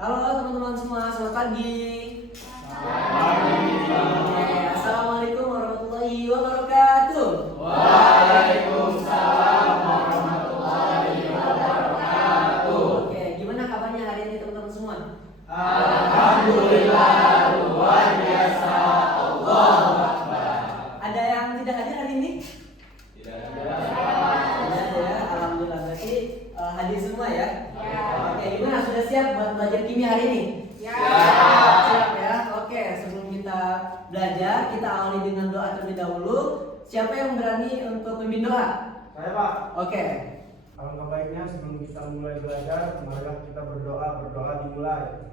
Halo teman-teman semua, selamat pagi. Oke, Assalamualaikum warahmatullahi wabarakatuh. Waalaikumsalam warahmatullahi wabarakatuh. Oke, gimana kabarnya hari ini teman-teman semua? Alhamdulillah, luar biasa. Allahu Akbar. Ada yang tidak hadir hari ini? Tidak Tidak ya, alhamdulillah. Berarti hadir semua ya? Oke, gimana? Sudah siap buat belajar kimia hari ini? Siap ya. Oke, sebelum kita belajar, kita awali dengan doa terlebih dahulu. Siapa yang berani untuk memimpin doa? Saya, Pak. Oke. Alangkah baiknya sebelum kita mulai belajar, marilah kita berdoa dimulai.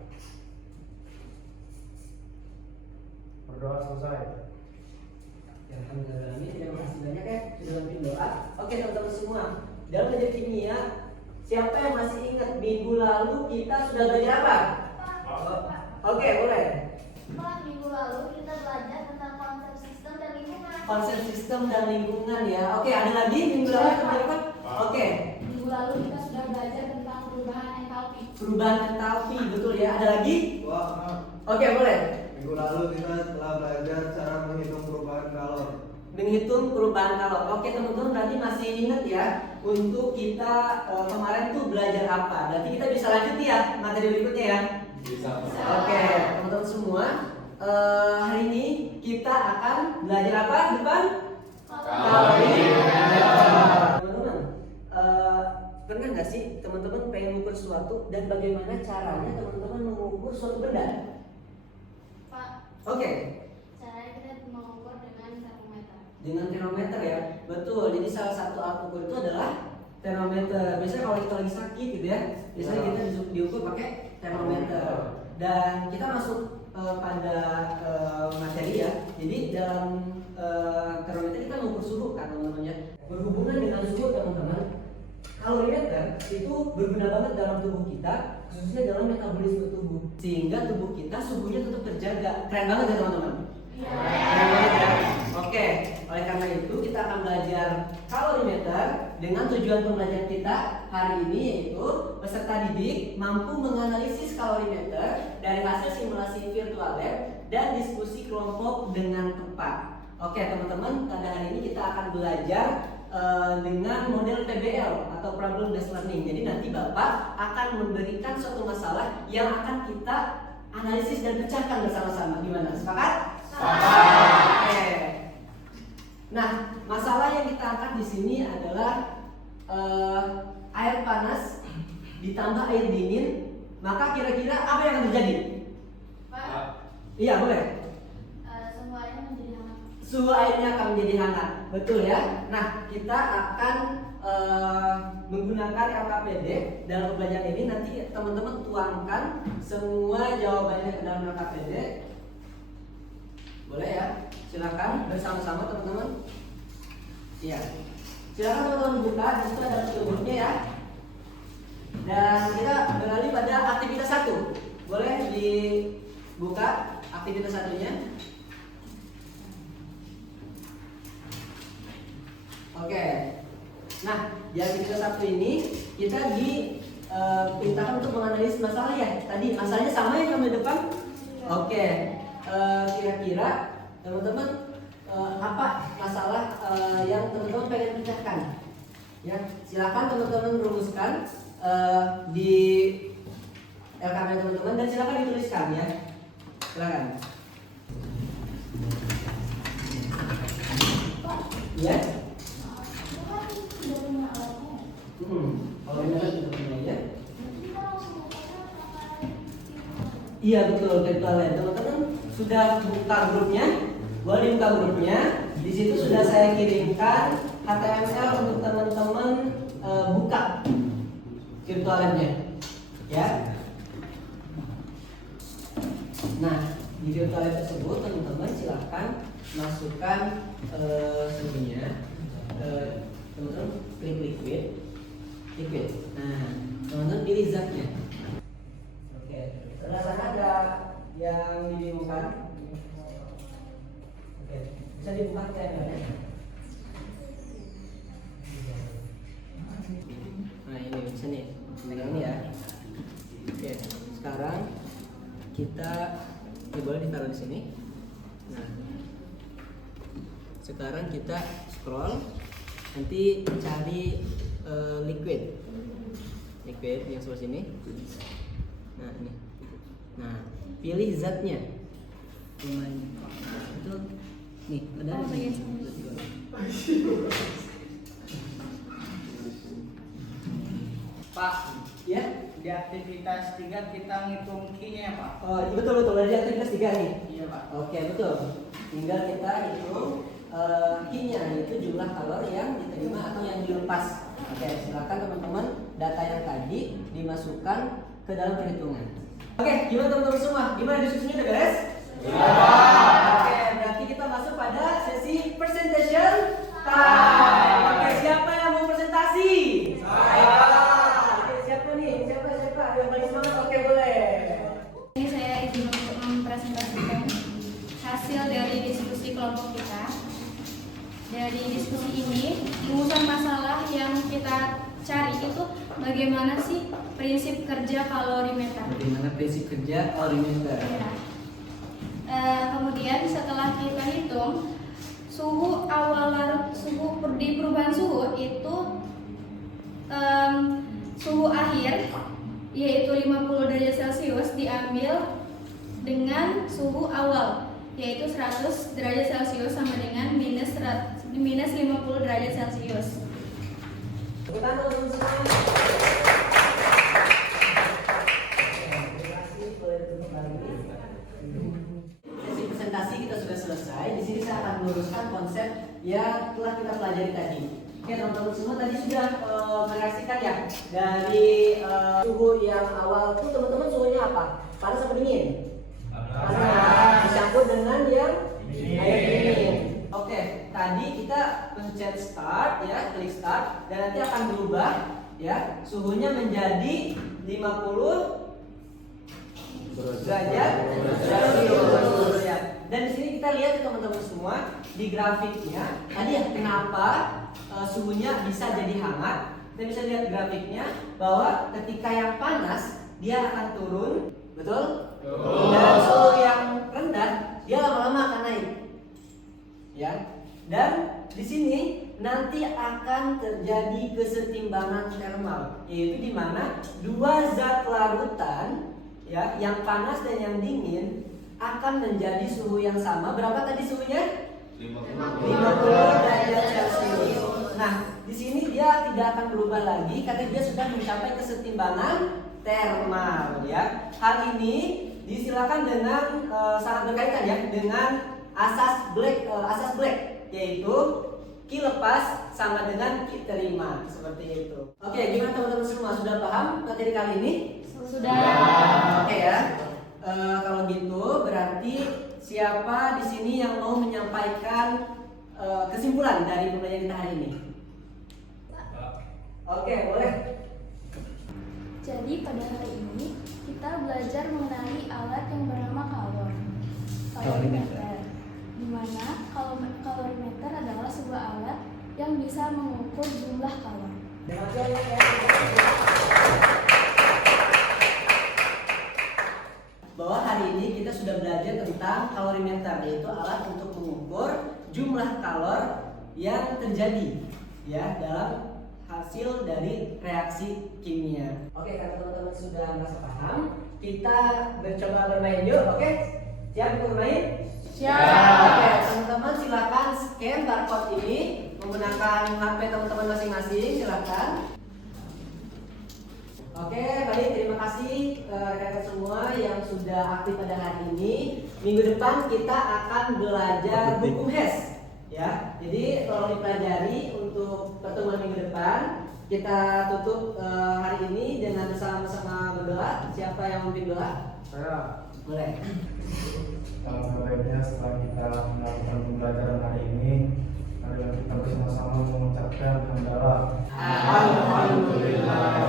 Berdoa selesai. Ya, alhamdulillah. Terima kasih banyak ya sudah memimpin doa. Oke, teman-teman semua. Dalam belajar kimia, siapa yang masih ingat minggu lalu kita sudah belajar apa? Oke, boleh. Pak, minggu lalu kita belajar tentang konsep sistem dan lingkungan. Konsep sistem dan lingkungan ya. Oke, ada lagi minggu lalu kita belajar apa? Oke. Minggu lalu kita sudah belajar tentang perubahan entalpi. Perubahan entalpi, betul ya. Ada lagi? Wah, Oke, boleh. minggu lalu kita telah belajar cara menghitung perubahan kalor. Menghitung perubahan kalor. Oke, teman-teman berarti masih ingat ya untuk kita kemarin tuh belajar apa. Berarti kita bisa lanjut ya materi berikutnya ya. Bisa. Oke, teman-teman semua, hari ini kita akan belajar apa di depan? Teman-teman, pernah nggak sih teman-teman pengen mengukur sesuatu dan bagaimana caranya teman-teman mengukur suatu benda? Pak, Oke, caranya kita mengukur dengan termometer. dengan termometer ya, betul. Jadi salah satu alat ukur itu adalah termometer. Biasanya kalau kita lagi sakit gitu ya, biasanya kita diukur pakai termometer. Dan kita masuk pada materi ya. Jadi dalam termometer kita mengukur suhu kan teman-teman ya. Berhubungan dengan suhu teman-teman, kalorimeter itu berguna banget dalam tubuh kita, khususnya dalam metabolisme tubuh, sehingga tubuh kita suhunya tetap terjaga. Keren banget ya teman-teman. Keren banget ya. Oke, oleh karena itu kita akan belajar kalorimeter dengan tujuan pembelajaran kita hari ini yaitu peserta didik mampu menganalisis kalorimeter dari hasil simulasi virtual lab dan diskusi kelompok dengan tepat. Oke teman-teman, pada hari ini kita akan belajar dengan model PBL atau problem based learning. Jadi nanti Bapak akan memberikan suatu masalah yang akan kita analisis dan pecahkan bersama-sama. Gimana? Sepakat? Oke. Nah, masalah yang kita angkat di sini adalah air panas ditambah air dingin, maka kira-kira apa yang akan terjadi? Pak, Iya, boleh. semuanya menjadi hangat. Suhu airnya akan menjadi hangat, betul ya. Nah, kita akan menggunakan LKPD dalam pembelajaran ini. Nanti teman-teman tuangkan semua jawabannya ke dalam LKPD. Boleh ya? Silakan bersama-sama teman-teman. Iya. Silakan teman-teman buka, di situ ada tubuhnya ya. Dan kita beralih pada aktivitas 1. Boleh dibuka aktivitas satunya. Oke. Nah, di aktivitas 1 ini kita diperintahkan untuk menganalisis masalah ya. Tadi masalahnya sama yang kami depan. Oke. Kira-kira teman-teman apa masalah yang teman-teman pengen pecahkan? Ya, silakan teman-teman rumuskan di LKM teman-teman dan silakan dituliskan ya. Silakan. Ya. Kalau ini kita punya ya. Iya betul, virtual lab. Teman-teman sudah buka grupnya, boleh dibuka grupnya. Di situ sudah saya kirimkan HTML untuk teman-teman buka virtual labnya, ya. Nah di virtual lab tersebut teman-teman silahkan masukkan suhunya. Teman-teman klik liquid. Nah teman-teman pilih zatnya. Oke, sebelah sana ada yang dibingungkan. Oke, bisa dibuka KML-nya. Nah ini bisa nih, pegang ini ya. Oke, sekarang kita boleh ditaruh di sini. Nah, sekarang kita scroll, nanti cari liquid yang sebelah sini. Nah ini, nah pilih zatnya. Itu nih ada di sini. Pak, Ya, di aktivitas 3 kita ngitung key-nya ya Pak? oh iya, betul dari aktivitas 3 nih. Iya Pak. Oke betul. Tinggal kita hitung key-nya, yaitu jumlah kalor yang diterima atau yang dilepas. Oke, silakan teman-teman data yang tadi dimasukkan ke dalam perhitungan. Oke, gimana teman-teman semua? Gimana diskusinya, udah beres? Iya. Oke, berarti kita masuk pada sesi presentation time. Oke, siapa yang mau presentasi? Saya. Oke, siapa nih? Siapa yang paling semangat? Oke, boleh. Ini saya izin untuk mempresentasikan hasil dari diskusi kelompok kita. Dari diskusi ini, rumusan masalah yang kita cari itu bagaimana sih prinsip kerja kalorimeter. Bagaimana prinsip kerja kalorimeter? Ya. Kemudian setelah kita hitung suhu awal larut suhu di perubahan suhu itu suhu akhir yaitu 50 derajat Celcius diambil dengan suhu awal yaitu 100 derajat Celcius sama dengan minus 50 derajat Celcius. Tepuk tangan teman-teman semua. Terima kasih, boleh ditutup lagi. Sesi presentasi kita sudah selesai. Di sini saya akan meluruskan konsep yang telah kita pelajari tadi. Oke teman-teman semua tadi sudah mereaksikan ya dari suhu yang awal itu teman-teman suhunya apa? Panas apa dingin? Panas. Dicampur dengan yang air dingin. Oke, tadi kita pencet start ya, klik start dan nanti akan berubah ya, suhunya menjadi 50 derajat Celcius ya. Dan di sini kita lihat teman-teman semua di grafiknya tadi ya, kenapa suhunya bisa jadi hangat. Kita bisa lihat grafiknya bahwa ketika yang panas dia akan turun, betul? Dan suhu yang rendah dia lama-lama akan naik. Ya. Dan di sini nanti akan terjadi kesetimbangan termal, yaitu di mana dua zat larutan ya, yang panas dan yang dingin akan menjadi suhu yang sama. Berapa tadi suhunya? 50 derajat Celcius. Nah, di sini dia tidak akan berubah lagi karena dia sudah mencapai kesetimbangan termal ya. Hal ini disilakan dengan sangat berkaitan ya dengan asas Black yaitu Q lepas sama dengan Q terima, seperti itu. Oke, gimana teman-teman semua, sudah paham materi kali ini? Sudah. Oke ya. Kalau gitu berarti siapa di sini yang mau menyampaikan kesimpulan dari pembelajaran kita hari ini? Oke, boleh. Jadi pada hari ini kita belajar mengenai alat yang bernama kalorimeter. Di mana kalorimeter adalah sebuah alat yang bisa mengukur jumlah kalori. Bahwa hari ini kita sudah belajar tentang kalorimeter, yaitu alat untuk mengukur jumlah kalor yang terjadi ya dalam hasil dari reaksi kimia. Oke, kalau teman-teman sudah merasa paham, kita coba bermain yuk. Oke, siap untuk bermain? Siap. Oke, teman-teman silakan scan barcode ini menggunakan HP teman-teman masing-masing. Silakan. Oke, baik, terima kasih rekan-rekan semua yang sudah aktif pada hari ini. Minggu depan kita akan belajar hukum Hess ya. Jadi tolong dipelajari untuk pertemuan minggu depan. Kita tutup hari ini dengan bersama-sama berdoa. Siapa yang memimpin doa? Boleh. Sebaiknya setelah kita melakukan pembelajaran hari ini, marilah kita bersama-sama mengucapkan hamdalah. Alhamdulillah.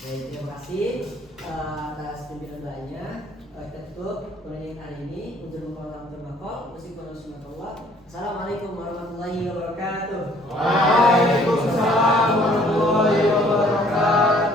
Baik, terima kasih atas pimpinan doanya. Kita tutup pembelajaran hari ini. Assalamualaikum warahmatullahi wabarakatuh. Waalaikumsalam warahmatullahi wabarakatuh.